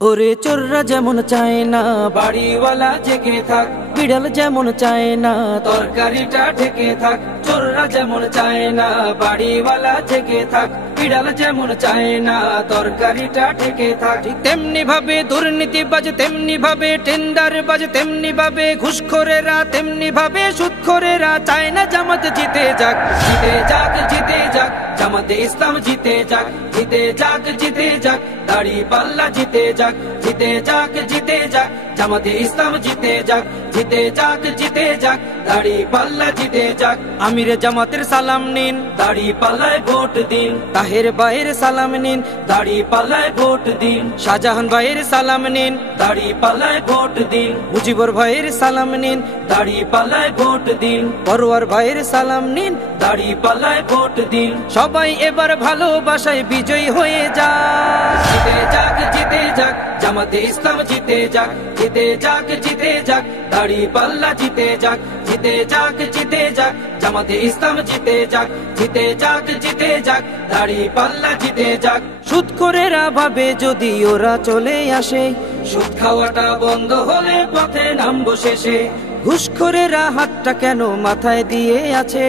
ওরে চোররা যেমন চায় না বাড়িওয়ালা জেগে থাক, বিড়াল যেমন চায় না তরকারিটা ঢেকে থাক। চোররা যেমন চায় না বাড়িওয়ালা জেগে থাক, বিড়াল যেমন চায় না তরকারিটা ঢেকে থাক। তেমনি ভাবে দুর্নীতিবাজ, তেমনি ভাবে টেন্ডারবাজ, তেমনি ভাবে ঘুষখোরেরা, তেমনি ভাবে সুদখোরেরা চায় না জামাত জিতে যাক। জিতে যাক, জিতে যাক, জামাতে ইসলাম জিতে যাক। জিতে যাক, জিতে যাক, দাড়িপাল্লা জিতে যাক। জিতে যাক, জিতে যাক, জামাতে ইসলাম জিতে যাক। জিতে যাক, জিতে যাক, দাড়িপাল্লা জিতে যাক। আমিরে জামাতের সালাম নিন, দাড়িপাল্লায় ভোট দিন। তাহের ভাইয়ের সালাম নিন, দাড়িপাল্লায় ভোট দিন। শাহজাহান ভাইয়ের সালাম নিন, দাড়িপাল্লায় ভোট দিন। মুজিবুর ভাইয়ের সালাম নিন, দাড়িপাল্লায় ভোট দিন। পরোয়ার ভাইয়ের সালাম নিন, দাড়িপাল্লায় ভোট দিন। সবাই এবার ভালোবাসায় বিজয়ী হয়ে যাক। জিতে যাক, জিতে যাক, জামাতে ইসলাম জিতে যাক। জিতে যাক, জিতে যাক, দাড়িপাল্লা জিতে যাক। জিতে যাক, জিতে যাক, জামাতে ইসলাম জিতে যাক। জিতে যাক, জিতে যাক, দাড়িপাল্লা জিতে যাক। সুদখোরেরা ভাবে যদি ওরা চলে আসে, সুদ খাওয়াটা বন্ধ হলে পথে নামবো শেষে। ঘুষখোরেরা হাতটা কেন মাথায় দিয়ে আছে,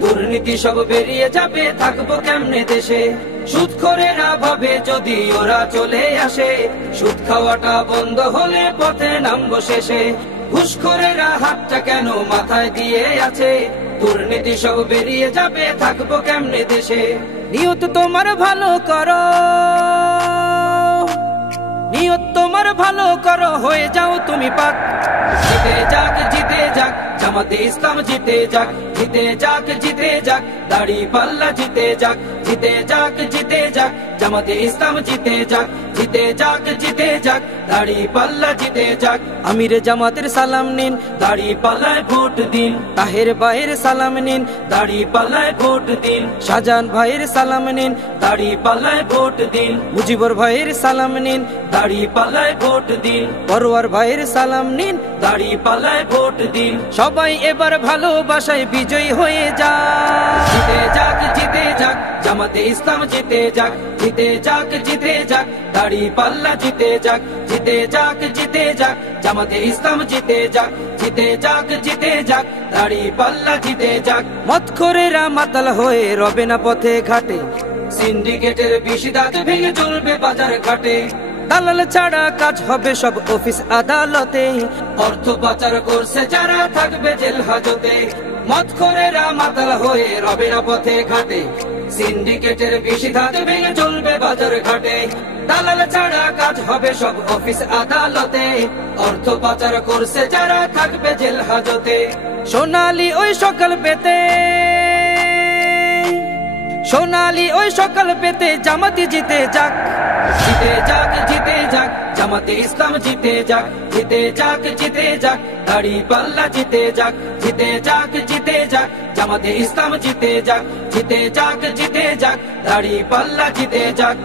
দুর্নীতি সব বেরিয়ে যাবে, থাকবো কেমনে দেশে। সুদখোরেরা ভাবে যদি ওরা চলে আসে, সুদ খাওয়াটা বন্ধ হলে পথে নামবো শেষে। ঘুষখোরেরা হাতটা কেন মাথায় দিয়ে আছে, দুর্নীতি সব বেরিয়ে যাবে, থাকবো কেমনে দেশে। নিয়ত তোমার ভালো করো, নিয়ত তোমার ভালো করো, হয়ে যাও তুমি পাক। জিতে যাক, জিতে যাক, জামাতে ইসলাম জিতে যাক। জিতে যাক, জিতে যাক, দাড়িপাল্লা জিতে যাক। জিতে যাক, জিতে যাক, জামাতে ইসলাম জিতে যাক। জিতে যাক, জিতে যাক, দাড়িপাল্লা জিতে যাক। আমিরে জামাতের সালাম নিন, দাড়িপাল্লায় ভোট দিন। তাহের ভাইয়ের সালাম নিন, দাড়িপাল্লায় ভোট দিন। শাহজাহান ভাইয়ের সালাম নিন, দাড়িপাল্লায় ভোট দিন। মুজিবুর ভাইয়ের সালাম নিন, দাড়িপাল্লায় ভোট দিন। পরোয়ার ভাইয়ের সালাম নিন, দাড়িপাল্লায় ভোট দিন। সবাই এবার ভালোবাসায় বিজয়ী হয়ে যাক। জিতে যাক, জিতে যাক, জামাতে ইসলাম জিতে যাক। জিতে যাক, জিতে যাক, দাড়িপাল্লা জিতে যাক। জিতে যাক, জিতে যাক, জামাতে ইসলাম জিতে যাক। জিতে যাক, জিতে যাক, দাড়িপাল্লা জিতে যাক। মদখোরেরা মাতাল হয়ে রবে না পথে ঘাটে, সিন্ডিকেটের বিশি দাঁত ভেঙে চলবে বাজার ঘাটে। দালাল ছাড়া কাজ হবে সব অফিস আদালতে, অর্থ পাচার করছে যারা থাকবে জেল হাজতে। মদখোরেরা মাতাল হয়ে রবে না পথে ঘাটে, সিন্ডিকেটের বিশি দাঁত ভেঙে চলবে বাজার ঘাটে। দালাল ছাড়া কাজ হবে সব অফিস আদালতে, অর্থ পাচার করছে যারা থাকবে জেল হাজতে। সোনালি ওই সকাল পেতে, সোনালি ওই সকাল পেতে জামাতি জিতে যাক। জিতে যাক, জিতে যাক, জামাতে ইসলাম জিতে যাক। জিতে যাক, জিতে যাক, দাড়িপাল্লা জিতে যাক। জিতে যাক, জিতে যাক, জামাতে ইসলাম জিতে যাক। জিতে যাক, জিতে যাক, দাড়িপাল্লা জিতে যাক।